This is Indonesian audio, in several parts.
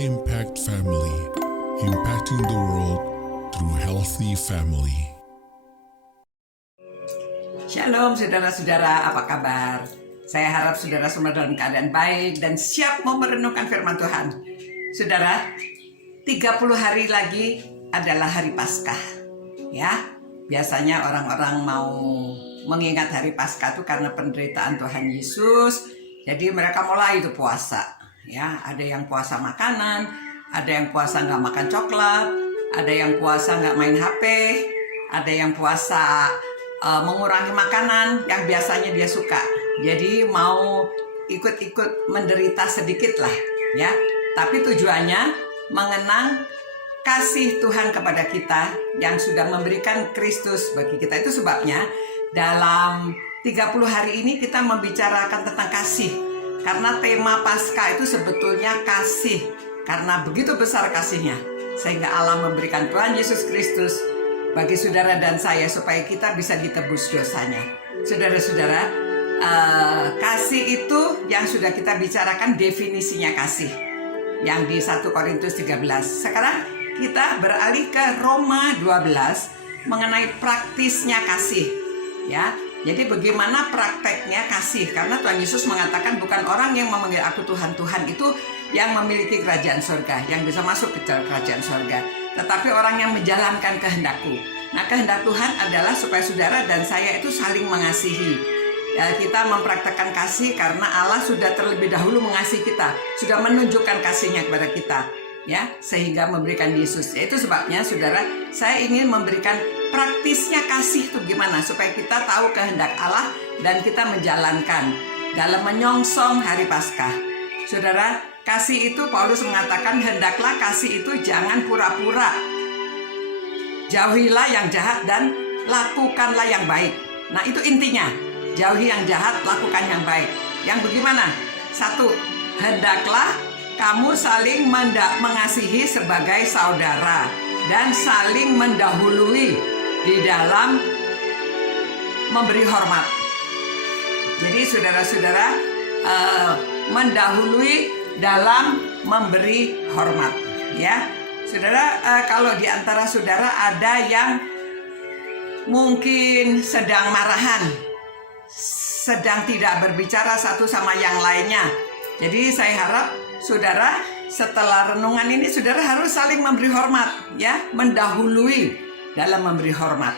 Impact Family, impacting the world through healthy family. Shalom saudara-saudara, apa kabar? Saya harap saudara semua dalam keadaan baik dan siap mau merenungkan firman Tuhan. Saudara, 30 hari lagi adalah hari Paskah. Ya, biasanya orang-orang mau mengingat hari Paskah itu karena penderitaan Tuhan Yesus. Jadi mereka mulai itu puasa. Ya, ada yang puasa makanan, ada yang puasa nggak makan coklat, ada yang puasa nggak main HP, ada yang puasa mengurangi makanan yang biasanya dia suka. Jadi mau ikut-ikut menderita sedikit lah, ya. Tapi tujuannya mengenang kasih Tuhan kepada kita yang sudah memberikan Kristus bagi kita. Itu sebabnya dalam 30 hari ini kita membicarakan tentang kasih. Karena tema Paskah itu sebetulnya kasih. Karena begitu besar kasihnya, sehingga Allah memberikan Tuhan Yesus Kristus bagi saudara dan saya supaya kita bisa ditebus dosanya. Saudara-saudara, kasih itu yang sudah kita bicarakan definisinya kasih. Yang di 1 Korintus 13. Sekarang kita beralih ke Roma 12 mengenai praktisnya kasih. Ya, jadi bagaimana prakteknya kasih? Karena Tuhan Yesus mengatakan bukan orang yang memanggil aku Tuhan, Tuhan itu yang memiliki kerajaan surga, yang bisa masuk ke kerajaan surga, tetapi orang yang menjalankan kehendakku. Nah, kehendak Tuhan adalah supaya saudara dan saya itu saling mengasihi. Ya, kita mempraktekkan kasih karena Allah sudah terlebih dahulu mengasihi kita, sudah menunjukkan kasihnya kepada kita, ya, sehingga memberikan Yesus. Itu sebabnya saudara, saya ingin memberikan praktisnya kasih itu gimana supaya kita tahu kehendak Allah dan kita menjalankan dalam menyongsong hari Paskah. Saudara, kasih itu Paulus mengatakan hendaklah kasih itu jangan pura-pura. Jauhilah yang jahat dan lakukanlah yang baik. Nah, itu intinya. Jauhi yang jahat, lakukan yang baik. Yang bagaimana? 1. Hendaklah kamu saling mengasihi sebagai saudara dan saling mendahului di dalam memberi hormat. Jadi saudara-saudara, mendahului dalam memberi hormat, ya. Saudara, kalau di antara saudara ada yang mungkin sedang marahan, sedang tidak berbicara satu sama yang lainnya. Jadi saya harap saudara setelah renungan ini saudara harus saling memberi hormat, ya, mendahului dalam memberi hormat.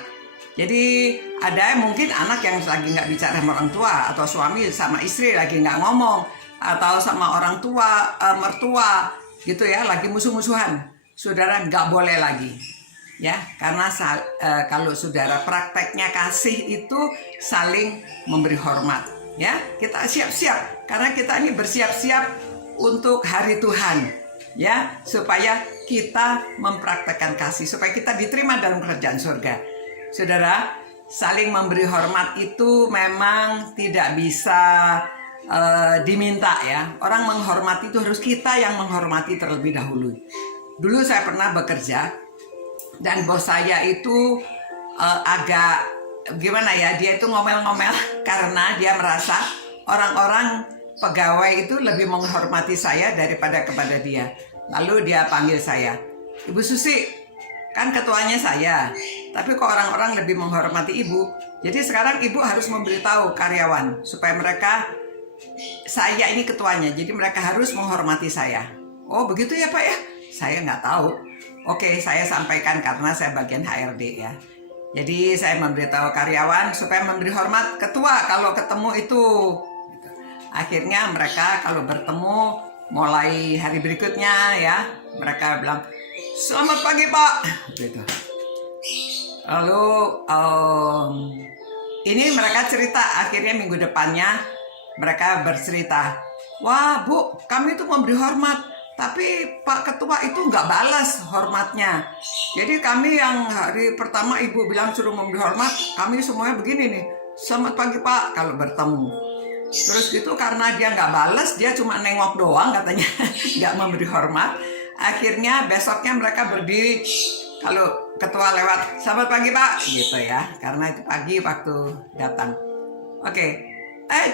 Jadi ada mungkin anak yang lagi nggak bicara sama orang tua, atau suami sama istri lagi nggak ngomong, atau sama orang tua, mertua gitu ya, lagi musuh-musuhan. Saudara nggak boleh lagi, ya, karena kalau saudara prakteknya kasih itu saling memberi hormat, ya. Kita siap-siap karena kita ini bersiap-siap untuk hari Tuhan, ya, supaya kita mempraktekkan kasih supaya kita diterima dalam kerajaan surga. Saudara, saling memberi hormat itu memang tidak bisa diminta, ya. Orang menghormati itu harus kita yang menghormati terlebih dahulu. Dulu saya pernah bekerja dan bos saya itu agak gimana ya, dia itu ngomel-ngomel karena dia merasa orang-orang pegawai itu lebih menghormati saya daripada kepada dia. Lalu dia panggil saya, Ibu Susi, kan ketuanya saya, tapi kok orang-orang lebih menghormati ibu. Jadi sekarang ibu harus memberitahu karyawan supaya mereka, saya ini ketuanya, jadi mereka harus menghormati saya. Oh begitu ya Pak ya? Saya nggak tahu. Oke, saya sampaikan karena saya bagian HRD, ya. Jadi saya memberitahu karyawan supaya memberi hormat ketua kalau ketemu itu. Akhirnya mereka kalau bertemu mulai hari berikutnya, ya, mereka bilang selamat pagi Pak, gitu. Lalu ini mereka cerita, akhirnya minggu depannya mereka bercerita, wah Bu, kami tuh memberi hormat, tapi Pak Ketua itu nggak balas hormatnya. Jadi kami yang hari pertama Ibu bilang suruh memberi hormat, kami semuanya begini nih, selamat pagi Pak kalau bertemu. Terus gitu karena dia nggak balas, dia cuma nengok doang katanya, nggak memberi hormat. Akhirnya besoknya mereka berdiri, kalau ketua lewat, selamat pagi Pak, gitu ya, karena itu pagi waktu datang. Oke,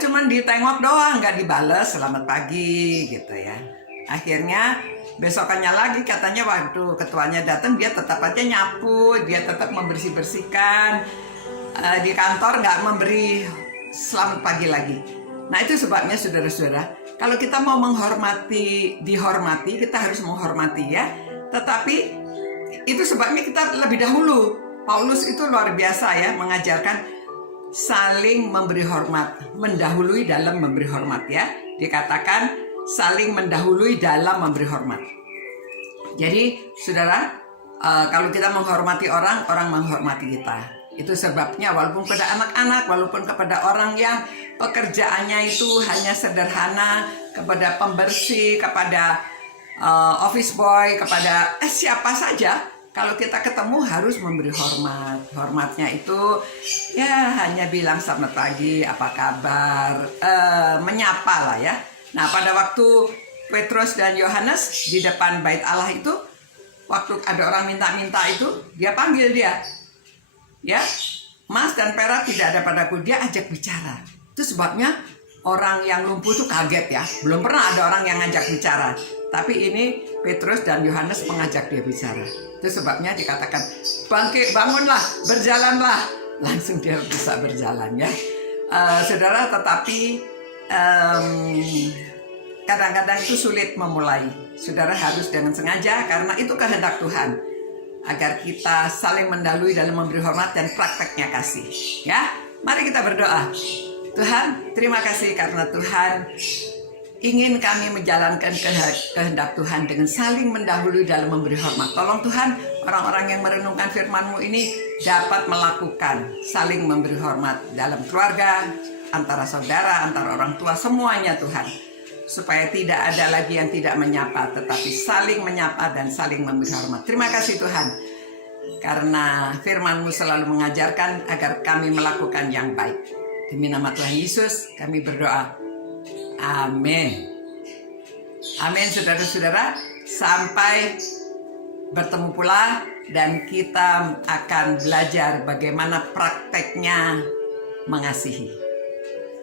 cuman ditengok doang, nggak dibales selamat pagi gitu ya. Akhirnya besokannya lagi katanya waktu ketuanya datang dia tetap aja nyapu, dia tetap membersih-bersihkan. Di kantor nggak memberi selamat pagi lagi. Nah itu sebabnya saudara-saudara, kalau kita mau dihormati, kita harus menghormati ya. Tetapi itu sebabnya kita lebih dahulu. Paulus itu luar biasa ya, mengajarkan saling memberi hormat, mendahului dalam memberi hormat ya. Dikatakan saling mendahului dalam memberi hormat. Jadi saudara, kalau kita menghormati orang, orang menghormati kita. Itu sebabnya walaupun kepada anak-anak, walaupun kepada orang yang pekerjaannya itu hanya sederhana, kepada pembersih, kepada office boy, kepada siapa saja, kalau kita ketemu harus memberi hormat. Hormatnya itu ya hanya bilang selamat pagi, apa kabar, menyapa lah ya. Nah pada waktu Petrus dan Yohanes di depan bait Allah itu, waktu ada orang minta-minta itu, dia panggil dia. Ya, emas dan perak tidak ada padaku, dia ajak bicara. Itu sebabnya orang yang lumpuh itu kaget ya. Belum pernah ada orang yang ngajak bicara. Tapi ini Petrus dan Yohanes mengajak dia bicara. Itu sebabnya dikatakan, bangkit, bangunlah, berjalanlah. Langsung dia bisa berjalan ya. Saudara, tetapi kadang-kadang itu sulit memulai. Saudara harus dengan sengaja karena itu kehendak Tuhan. Agar kita saling mendahului dalam memberi hormat dan prakteknya kasih. Ya, mari kita berdoa. Tuhan, terima kasih karena Tuhan ingin kami menjalankan kehendak Tuhan dengan saling mendahului dalam memberi hormat. Tolong Tuhan, orang-orang yang merenungkan firman-Mu ini dapat melakukan saling memberi hormat dalam keluarga, antara saudara, antara orang tua, semuanya Tuhan. Supaya tidak ada lagi yang tidak menyapa, tetapi saling menyapa dan saling memberi hormat. Terima kasih Tuhan, karena firman-Mu selalu mengajarkan agar kami melakukan yang baik. Demi nama Tuhan Yesus kami berdoa. Amin. Amin saudara-saudara. Sampai bertemu pula dan kita akan belajar bagaimana prakteknya mengasihi.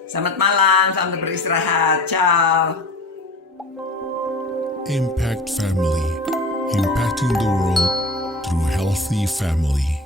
Selamat malam, selamat beristirahat. Ciao. Impact Family, impacting the world through healthy family.